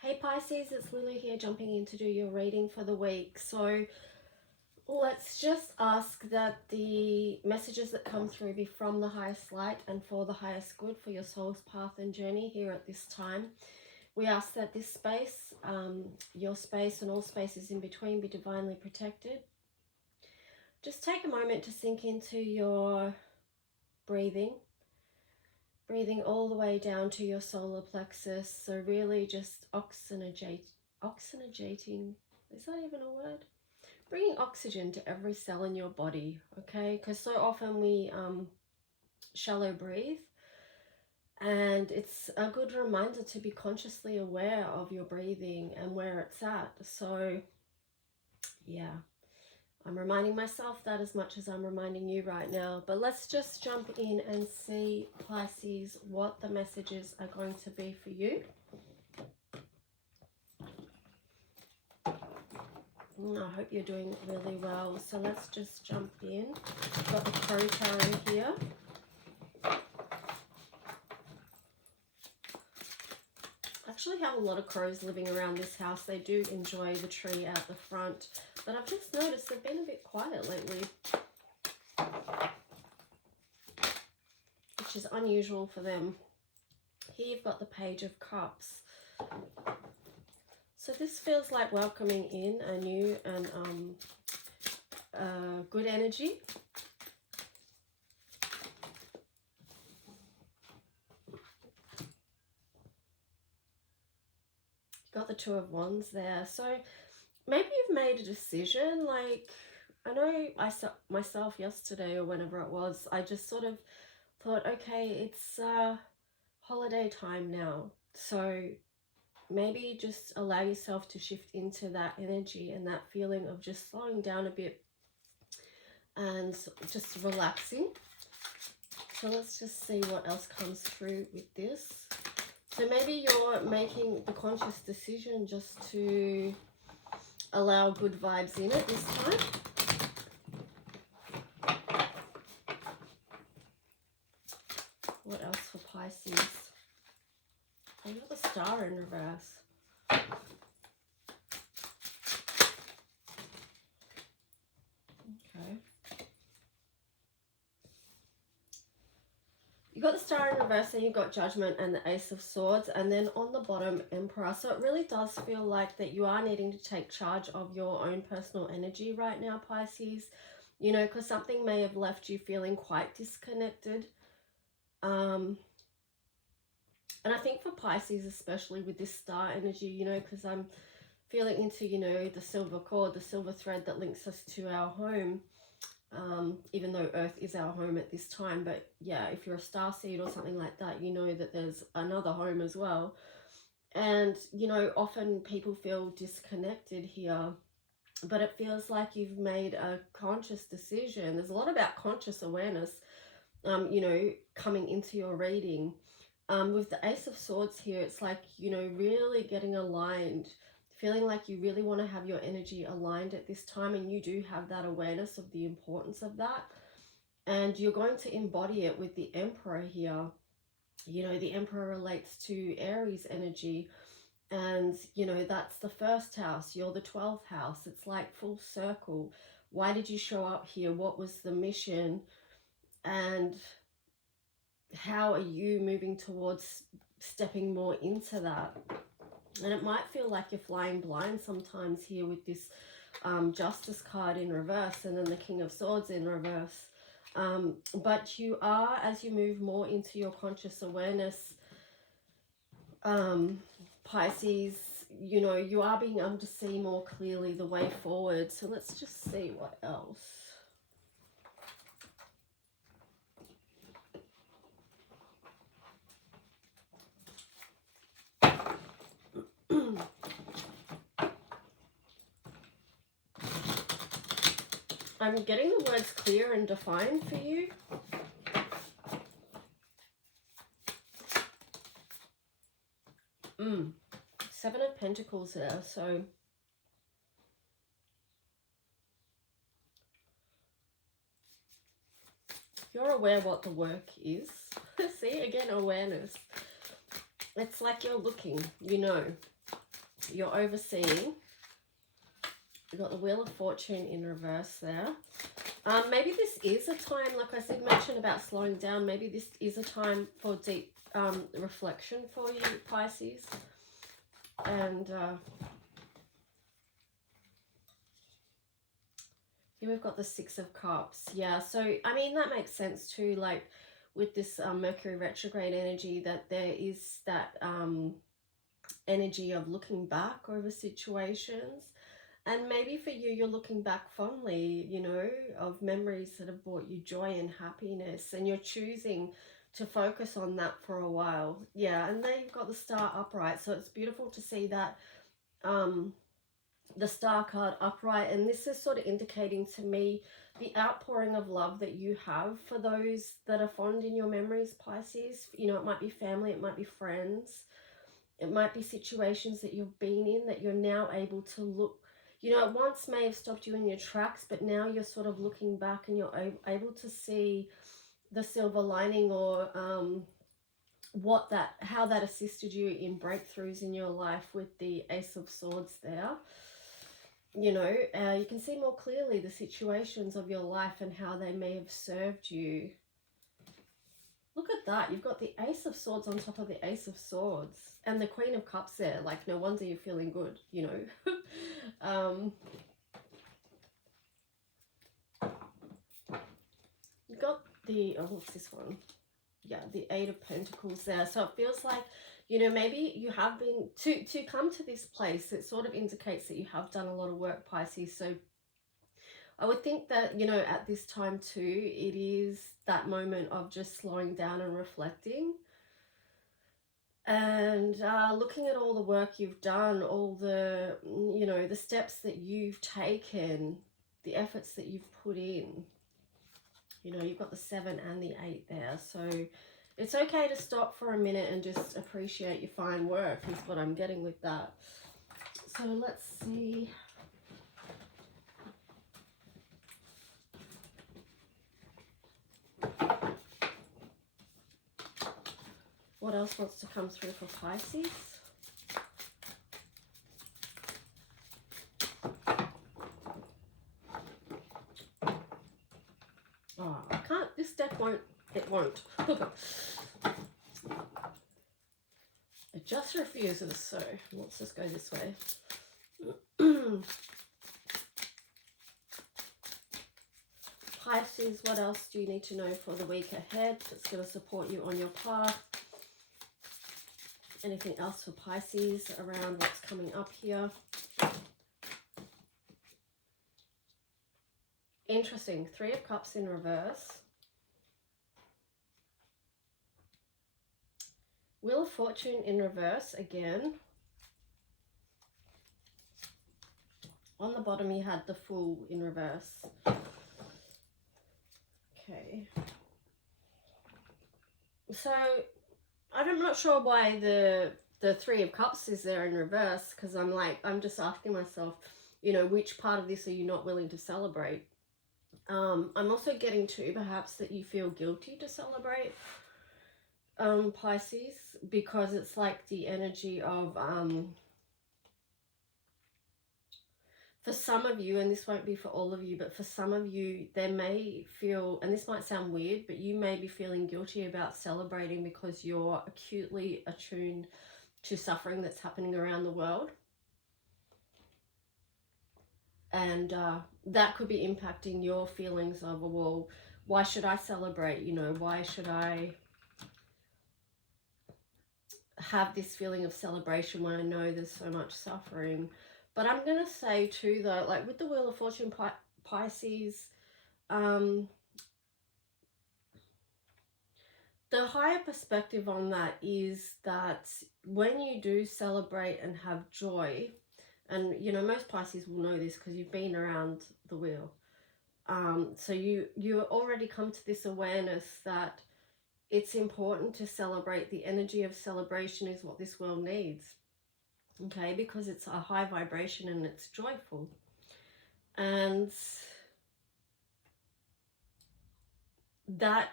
Hey Pisces, it's Lulu here jumping in to do your reading for the week. So let's just ask that the messages that come through be from the highest light and for the highest good for your soul's path and journey here at this time. We ask that this space, your space and all spaces in between, be divinely protected. Just take a moment to sink into your breathing. Breathing all the way down to your solar plexus. So really just oxygenating, is that even a word? Bringing oxygen to every cell in your body, okay? Because so often we shallow breathe, and it's a good reminder to be consciously aware of your breathing and where it's at. So yeah, I'm reminding myself that as much as I'm reminding you right now. But let's just jump in and see, Pisces, what the messages are going to be for you. I hope you're doing really well. So let's just jump in. Got the Crow Tarot here. I actually have a lot of crows living around this house. They do enjoy the tree out the front. But I've just noticed they've been a bit quiet lately, which is unusual for them. Here you've got the Page of Cups. So this feels like welcoming in a new and good energy. Got the Two of Wands there. So maybe you've made a decision. Like, I know myself yesterday or whenever it was, I just sort of thought, okay, it's holiday time now. So maybe just allow yourself to shift into that energy and that feeling of just slowing down a bit and just relaxing. So let's just see what else comes through with this. So maybe you're making the conscious decision just to allow good vibes in it this time. What else for Pisces? I got the Star in reverse. Okay. You got the Star in reverse, and you got Judgment and the Ace of Swords, and then on the bottom, Emperor. So it really does feel like that you are needing to take charge of your own personal energy right now, Pisces. You know, because something may have left you feeling quite disconnected. And I think for Pisces, especially with this star energy, you know, because I'm feeling into, you know, the silver cord, the silver thread that links us to our home. Even though Earth is our home at this time, but yeah, if you're a star seed or something like that, you know that there's another home as well. And you know, often people feel disconnected here, but it feels like you've made a conscious decision. There's a lot about conscious awareness, you know, coming into your reading. With the Ace of Swords here, it's like, you know, really getting aligned, feeling like you really want to have your energy aligned at this time, and you do have that awareness of the importance of that, and you're going to embody it with the Emperor here. You know, the Emperor relates to Aries energy, and you know, that's the first house, you're the 12th house. It's like full circle. Why did you show up here? What was the mission? And how are you moving towards stepping more into that? And it might feel like you're flying blind sometimes here with this Justice card in reverse, and then the King of Swords in reverse. But you are, as you move more into your conscious awareness, Pisces, you know, you are being able to see more clearly the way forward. So let's just see what else. I'm getting the words clear and defined for you. Seven of Pentacles there, so you're aware what the work is. See, again, awareness. It's like you're looking, you know. you're overseeing. We've got the Wheel of Fortune in reverse there. Maybe this is a time, like I did mention about slowing down, maybe this is a time for deep reflection for you, Pisces. And here we've got the Six of Cups. Yeah, so, I mean, that makes sense too, like, with this Mercury retrograde energy, that there is that energy of looking back over situations. And maybe for you, you're looking back fondly, you know, of memories that have brought you joy and happiness, and you're choosing to focus on that for a while. Yeah, and then you've got the Star upright, so it's beautiful to see that the Star card upright, and this is sort of indicating to me the outpouring of love that you have for those that are fond in your memories, Pisces. You know, it might be family, it might be friends, it might be situations that you've been in that you're now able to look. You know, it once may have stopped you in your tracks, but now you're sort of looking back and you're able to see the silver lining, or how that assisted you in breakthroughs in your life with the Ace of Swords there. You know, you can see more clearly the situations of your life and how they may have served you. Look at that. You've got the Ace of Swords on top of the Ace of Swords. And the Queen of Cups there. Like, no wonder you're feeling good, you know. You've got the... Oh, what's this one? Yeah, the Eight of Pentacles there. So it feels like, you know, maybe you have been... To come to this place, it sort of indicates that you have done a lot of work, Pisces. So I would think that, you know, at this time too, it is that moment of just slowing down and reflecting. And looking at all the work you've done, all the, you know, the steps that you've taken, the efforts that you've put in. You know, you've got the 7 and the 8 there. So it's okay to stop for a minute and just appreciate your fine work is what I'm getting with that. So let's see. What else wants to come through for Pisces? Oh, I can't, this deck won't, it won't. It just refuses, so let's just go this way. Pisces, what else do you need to know for the week ahead that's going to support you on your path? Anything else for Pisces around what's coming up here? Interesting. 3 of Cups in reverse. Wheel of Fortune in reverse again. On the bottom you had the Fool in reverse. Okay. So I'm not sure why the 3 of Cups is there in reverse, because I'm just asking myself, you know, which part of this are you not willing to celebrate? I'm also getting too, perhaps, that you feel guilty to celebrate, Pisces, because it's like the energy of, for some of you, and this won't be for all of you, but for some of you, they may feel, and this might sound weird, but you may be feeling guilty about celebrating because you're acutely attuned to suffering that's happening around the world. And that could be impacting your feelings of, well, why should I celebrate? You know, why should I have this feeling of celebration when I know there's so much suffering? But I'm going to say too, though, like with the Wheel of Fortune, Pisces, the higher perspective on that is that when you do celebrate and have joy, and, you know, most Pisces will know this because you've been around the wheel. So you already come to this awareness that it's important to celebrate. The energy of celebration is what this world needs. Okay, because it's a high vibration and it's joyful. And that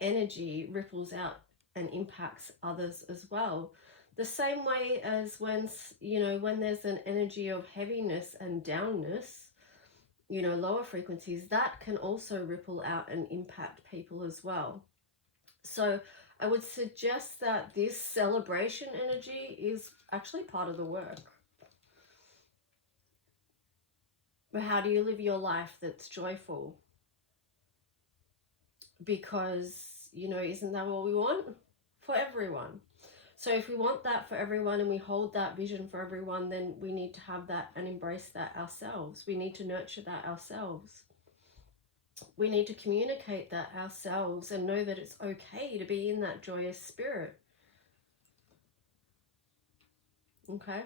energy ripples out and impacts others as well. The same way as when, you know, when there's an energy of heaviness and downness, you know, lower frequencies, that can also ripple out and impact people as well. So I would suggest that this celebration energy is actually part of the work. But how do you live your life that's joyful? Because, you know, isn't that what we want for everyone? So if we want that for everyone and we hold that vision for everyone, then we need to have that and embrace that ourselves. We need to nurture that ourselves. We need to communicate that ourselves and know that it's okay to be in that joyous spirit. Okay?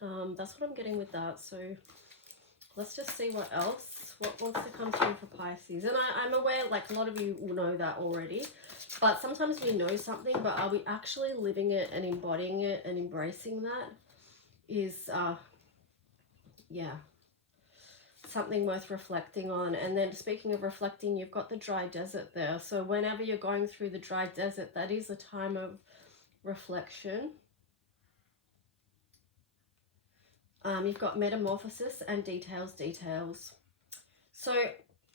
That's what I'm getting with that. So let's just see what else, what wants to come through for Pisces. And I'm aware, like, a lot of you will know that already, but sometimes we know something, but are we actually living it and embodying it and embracing that is, yeah, something worth reflecting on. And then speaking of reflecting, you've got the dry desert there. So whenever you're going through the dry desert, that is a time of reflection. You've got metamorphosis and details. So,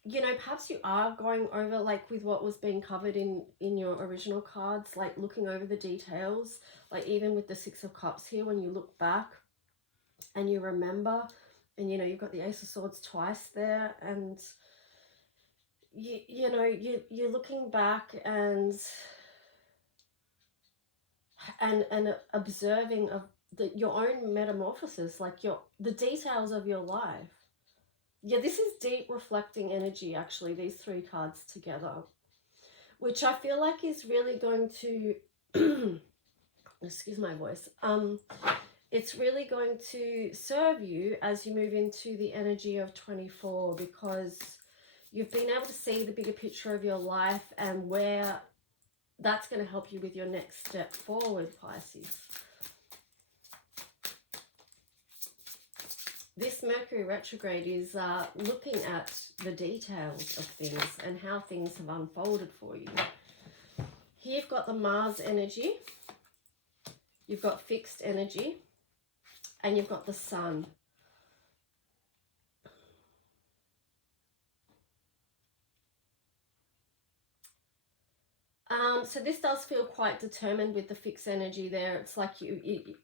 you know, perhaps you are going over, like with what was being covered in your original cards, like looking over the details, like even with the Six of Cups here, when you look back and you remember, and, you know, you've got the Ace of Swords twice there, and you know, you're looking back and observing of your own metamorphosis, like the details of your life. Yeah, this is deep reflecting energy, actually, these three cards together, which I feel like is really going to excuse my voice, it's really going to serve you as you move into the energy of 24, because you've been able to see the bigger picture of your life and where that's going to help you with your next step forward, Pisces. This Mercury retrograde is looking at the details of things and how things have unfolded for you. Here you've got the Mars energy, you've got fixed energy, and you've got the Sun. So this does feel quite determined with the fixed energy there. It's like you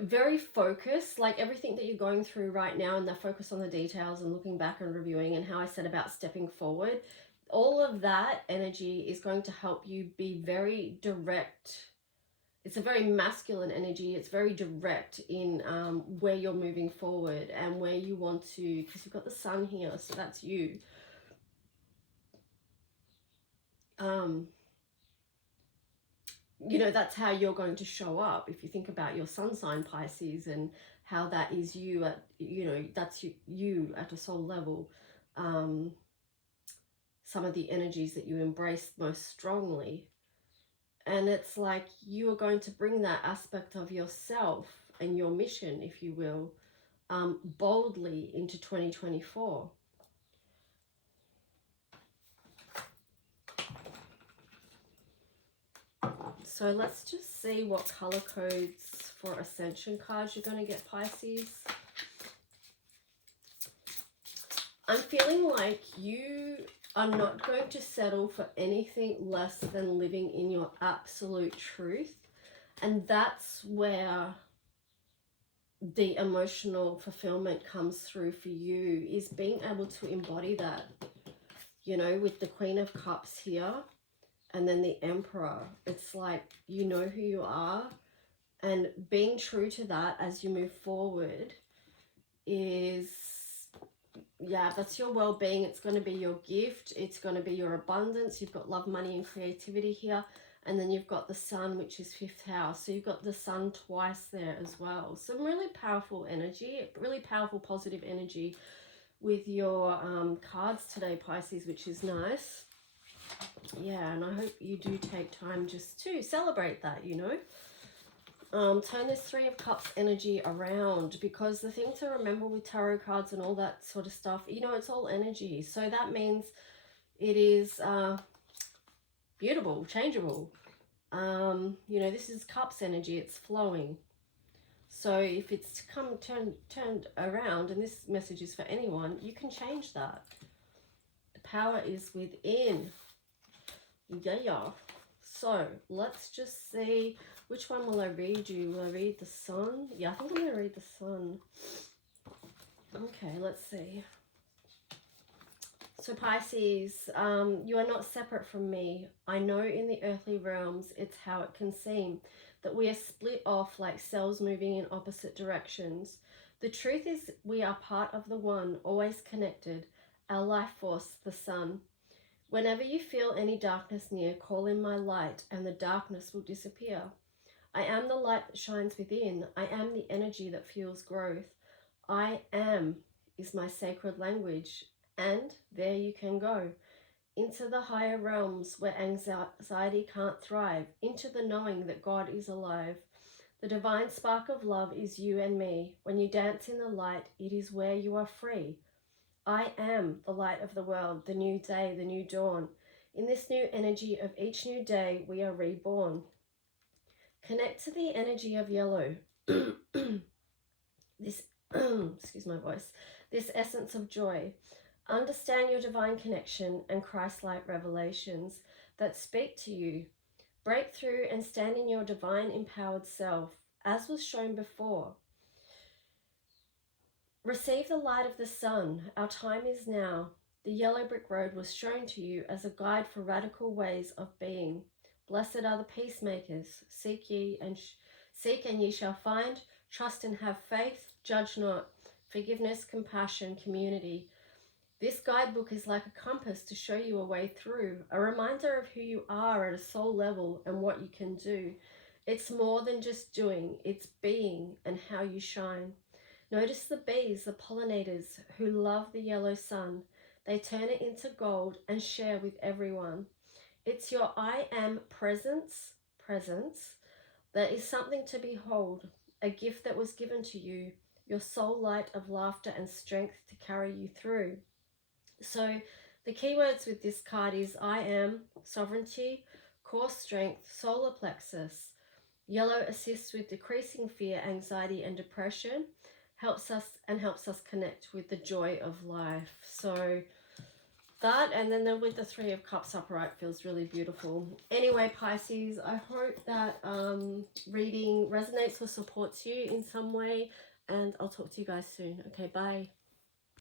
very focused, like everything that you're going through right now, and the focus on the details and looking back and reviewing, and how I said about stepping forward, all of that energy is going to help you be very direct. It's a very masculine energy. It's very direct in where you're moving forward and where you want to, because you've got the Sun here, so that's you. You know, that's how you're going to show up. If you think about your sun sign, Pisces, and how that is you at, you know, that's you at a soul level. Some of the energies that you embrace most strongly. And it's like you are going to bring that aspect of yourself and your mission, if you will, boldly into 2024. So let's just see what color codes for Ascension cards you're going to get, Pisces. I'm feeling like you are not going to settle for anything less than living in your absolute truth. And that's where the emotional fulfillment comes through for you, is being able to embody that, you know, with the Queen of Cups here. And then the Emperor. It's like, you know who you are, and being true to that as you move forward is, yeah, that's your well-being. It's going to be your gift. It's going to be your abundance. You've got love, money, and creativity here. And then you've got the Sun, which is 5th house. So you've got the Sun twice there as well. Some really powerful energy, really powerful positive energy with your cards today, Pisces, which is nice. Yeah, and I hope you do take time just to celebrate that, you know. Turn this 3 of Cups energy around, because the thing to remember with tarot cards and all that sort of stuff, you know, it's all energy. So that means it is mutable, changeable. You know, this is Cups energy. It's flowing. So if it's turned around, and this message is for anyone, you can change that. The power is within. Yeah. So let's just see, which one will I read you? Will I read the Sun? Yeah, I think I'm going to read the Sun. Okay, let's see. So Pisces, you are not separate from me. I know in the earthly realms it's how it can seem, that we are split off like cells moving in opposite directions. The truth is we are part of the one, always connected, our life force, the sun. Whenever you feel any darkness near, call in my light and the darkness will disappear. I am the light that shines within. I am the energy that fuels growth. I am is my sacred language. And there you can go, into the higher realms where anxiety can't thrive, into the knowing that God is alive. The divine spark of love is you and me. When you dance in the light, it is where you are free. I am the light of the world, the new day, the new dawn. In this new energy of each new day, we are reborn. Connect to the energy of yellow. This, excuse my voice, this essence of joy. Understand your divine connection and Christ-like revelations that speak to you. Break through and stand in your divine empowered self, as was shown before. Receive the light of the sun. Our time is now. The yellow brick road was shown to you as a guide for radical ways of being. Blessed are the peacemakers. Seek and ye shall find. Trust and have faith. Judge not. Forgiveness, compassion, community. This guidebook is like a compass to show you a way through, a reminder of who you are at a soul level and what you can do. It's more than just doing, it's being and how you shine. Notice the bees, the pollinators who love the yellow sun. They turn it into gold and share with everyone. It's your I am presence that is something to behold, a gift that was given to you, your soul light of laughter and strength to carry you through. So the keywords with this card is I am, sovereignty, core strength, solar plexus. Yellow assists with decreasing fear, anxiety, and depression. Helps us connect with the joy of life. So that, and then with the Three of Cups upright, feels really beautiful. Anyway, Pisces, I hope that reading resonates or supports you in some way, and I'll talk to you guys soon. Okay, bye.